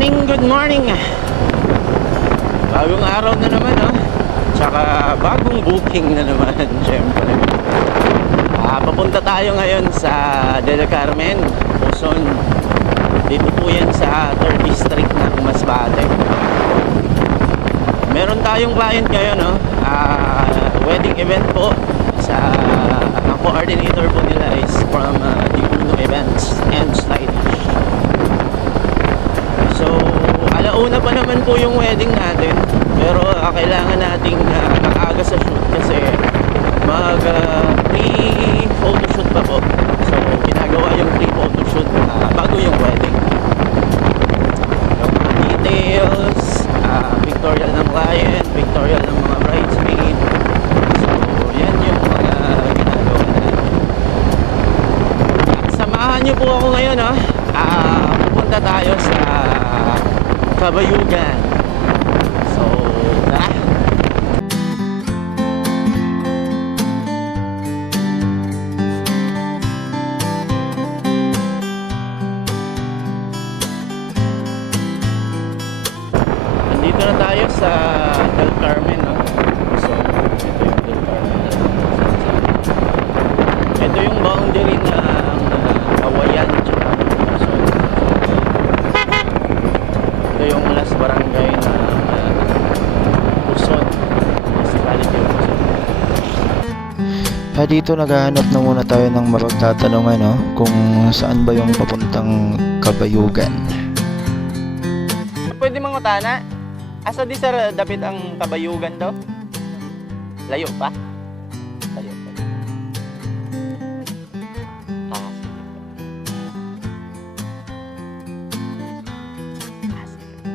Good morning. Bagong araw na naman, oh. Tsaka bagong booking na naman, syempre. Papunta tayo ngayon sa Del Carmen, Quezon. Dito po yan sa 3rd District ng Masbate. Meron tayong client ngayon, no? Wedding event po. Ang coordinator po nila is from the Uno Events and Sliding. So, alauna pa naman po yung wedding natin. Pero kailangan nating maaga sa shoot kasi pre-photoshoot pa po. So, ginagawa yung pre-photoshoot bago yung wedding. Yung mga details, pictorial ng client, pictorial ng mga bridesmaid. So, yan yung mga ginagawa natin. Samahan niyo po ako ngayon, no? Pupunta tayo sa Cabayugan. So, tara! Nandito na tayo sa Del Carmen, no? So, ito yung Del Carmen. Ito yung boundary ng Kawayan. Ito yung last barangay na Quezon, municipality of Quezon. Dito naghahanap na muna tayo ng mapagtatanungan, no? Kung saan ba yung papuntang Cabayugan. Pwede mangutana? Asa di sir dapit ang Cabayugan daw? Layo pa? Layo pa.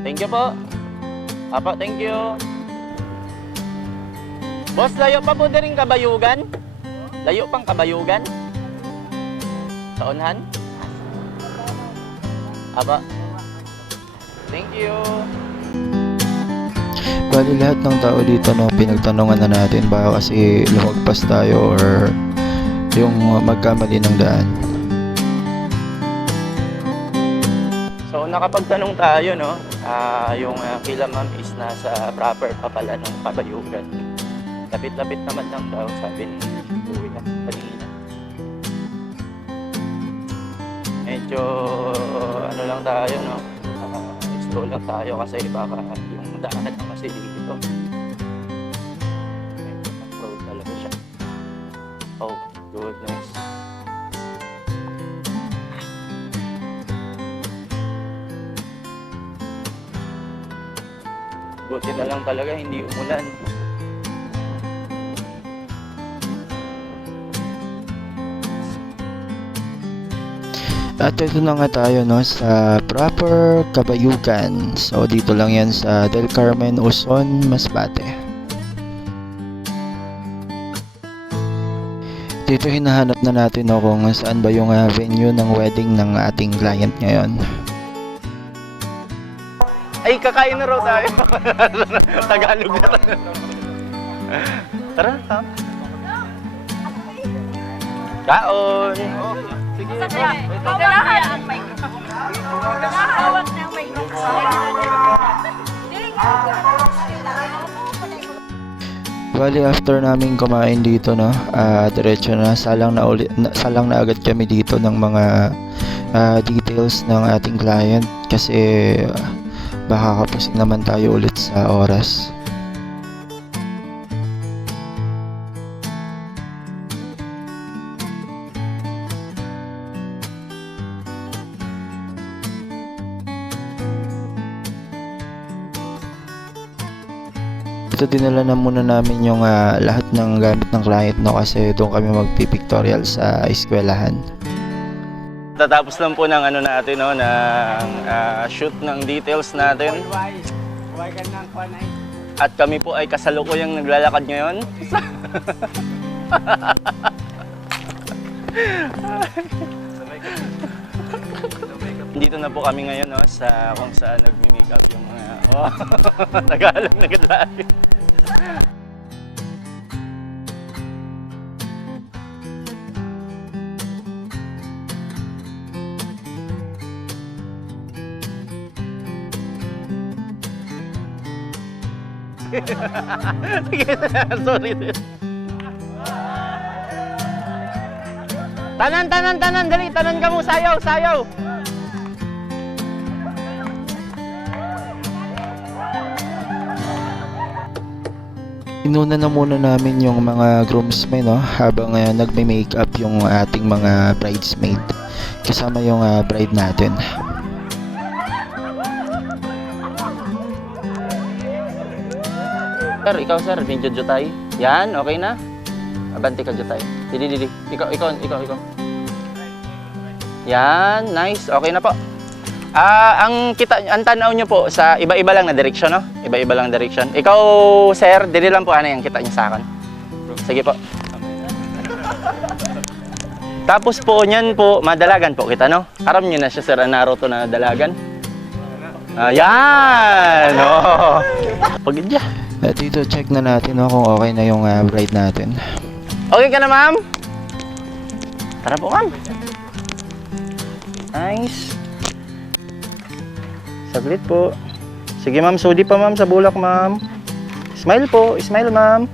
Thank you po. Apo, thank you. Boss, layo pa po din Cabayugan? Layo pang Cabayugan? Sa unhan? Apo. Thank you. Bali lahat ng tao dito, no, pinagtanungan na natin baka kasi lumagpas tayo or yung magkamali ng daan. So nakapagtanong tayo, no, yung kila ma'am is nasa proper pa pala ng Cabayugan. Lapit-lapit naman lang daw, sabi ni Kuya kanina. Medyo ano lang tayo, no, slow lang tayo kasi baka yung daanan na kasi dito. Medyo off-road talaga siya. Oh goodness. Buti na lang talaga hindi umulan. At ito na nga tayo, no, sa proper Cabayugan. So dito lang yan sa Del Carmen, Quezon, Masbate. Dito hinahanap na natin, no, kung saan ba yung venue ng wedding ng ating client ngayon. Ay, kakain na raw tayo. Tagalog na tayo. Tara, ha? Kaon! Sige, Hawak ng microphone. Bali after namin kumain dito, no, diretso na salang na agad kami dito ng mga details ng ating client kasi baka kapusin naman tayo ulit sa oras. Ito dinala na muna namin yung lahat ng gamit ng client, no, kasi doon kami magpipictorial sa eskwelahan. Tatapos lang po ng ano natin, no, ng shoot ng details natin. At kami po ay kasalukuyang naglalakad ngayon. Dito na po kami ngayon, no, sa kung saan nagmi-makeup yung mga Tagalog na gadlahi. Sige, sorry. Tanan, dali, tanan ka mo, sayaw. Inuna na muna namin yung mga groomsmen, no, habang nagme-makeup yung ating mga bridesmaid kasama yung bride natin. Sir, ikaw sir, medyo jutay. Yan, okay na? Abanti ka jutay. Dili. Ikaw. Yan, nice. Okay na po. Ang tanaw nyo po sa iba-iba lang na direksyon, no? Iba-iba lang direksyon. Ikaw, sir, dili lang po ano yung kita nyo sa akin. Sige po. Tapos po, niyan po, madalagan po kita, no? Aram nyo na siya, sir, Naruto na dalagan. Ayan! Oh. Pagidya. At dito check na natin, no, kung okay na yung bride natin. Okay ka na, ma'am? Tara po, ma'am. Nice. Saglit po. Sige, ma'am. Sudi pa, ma'am, sa bulak, ma'am. Smile po. Smile, ma'am.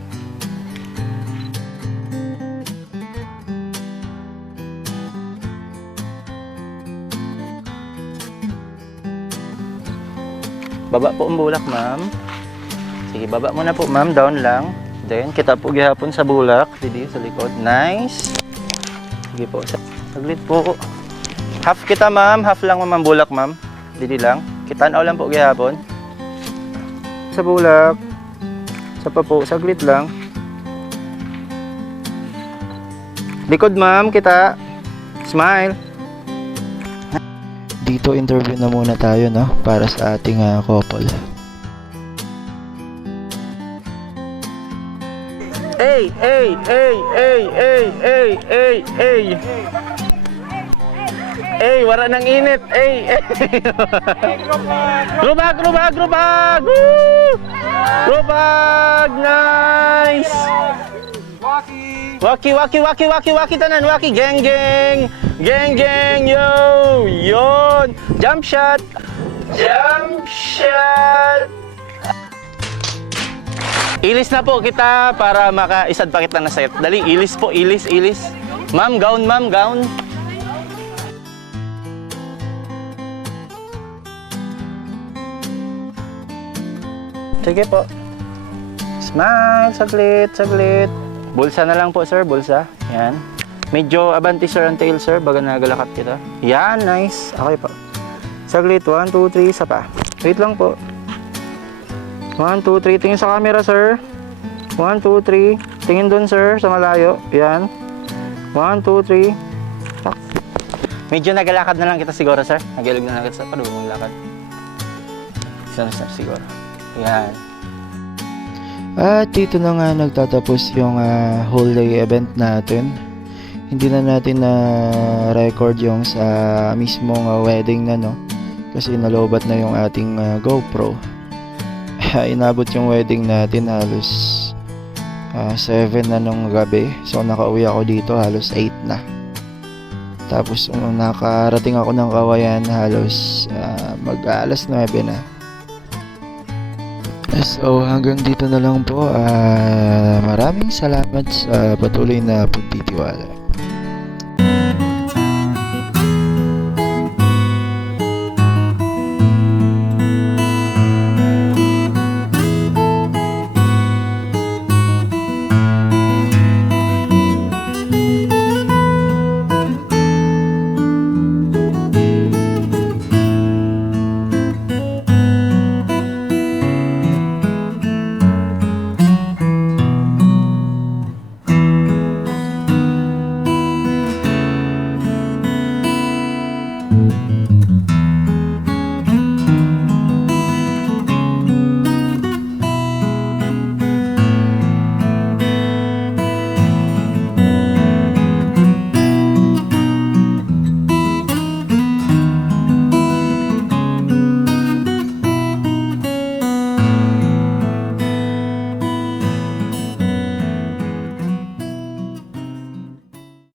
Baba po ang bulak, ma'am. Sige, baba muna po, ma'am. Down lang. Then, kita po gihapon sa bulak. Didi, sa likod. Nice. Sige po. Saglit po. Half kita, ma'am. Half lang, ma'am, ang bulak, ma'am. Didi lang. Kitanaw lang po gihapon. Sa bulak. Sa pa po. Saglit lang. Likod, ma'am. Kita. Smile. Dito interview na muna tayo, no, para sa ating couple. Hey! Hey, wala nang init. Hey! Grubag! Woo! Grubag! Nice! Waki tanan, waki geng, yo! Yon! Jump shot! Ilis na po kita para makaisad pa kita na set. Dali, ilis po, ilis. Ma'am, gown. Sige po. Smile, saglit. Bulsa na lang po, sir, bulsa. Yan. Medyo abanti, sir, ang tail, sir, baga nagalakat kita. Yan, nice. Okay po. Saglit, 1, 2, 3, isa pa. Wait lang po. 1, 2, 3. Tingin sa camera, sir. 1, 2, 3. Tingin dun, sir, sa malayo. Yan. 1, 2, 3. Tak. Medyo nagalakad na lang kita siguro, sir. Nagilog na lang kita sa paano mong lakad. Sir, siguro. Yan. At dito na nga nagtatapos yung whole day event natin. Hindi na natin na record yung sa mismong wedding na, no, kasi nalobat na yung ating GoPro. Inabot yung wedding natin halos 7 na nung gabi. So nakauwi ako dito halos 8 na. Tapos nakarating ako ng Kawayan halos mag-alas 9 na. So hanggang dito na lang po. Maraming salamat sa patuloy na pagtitiwala.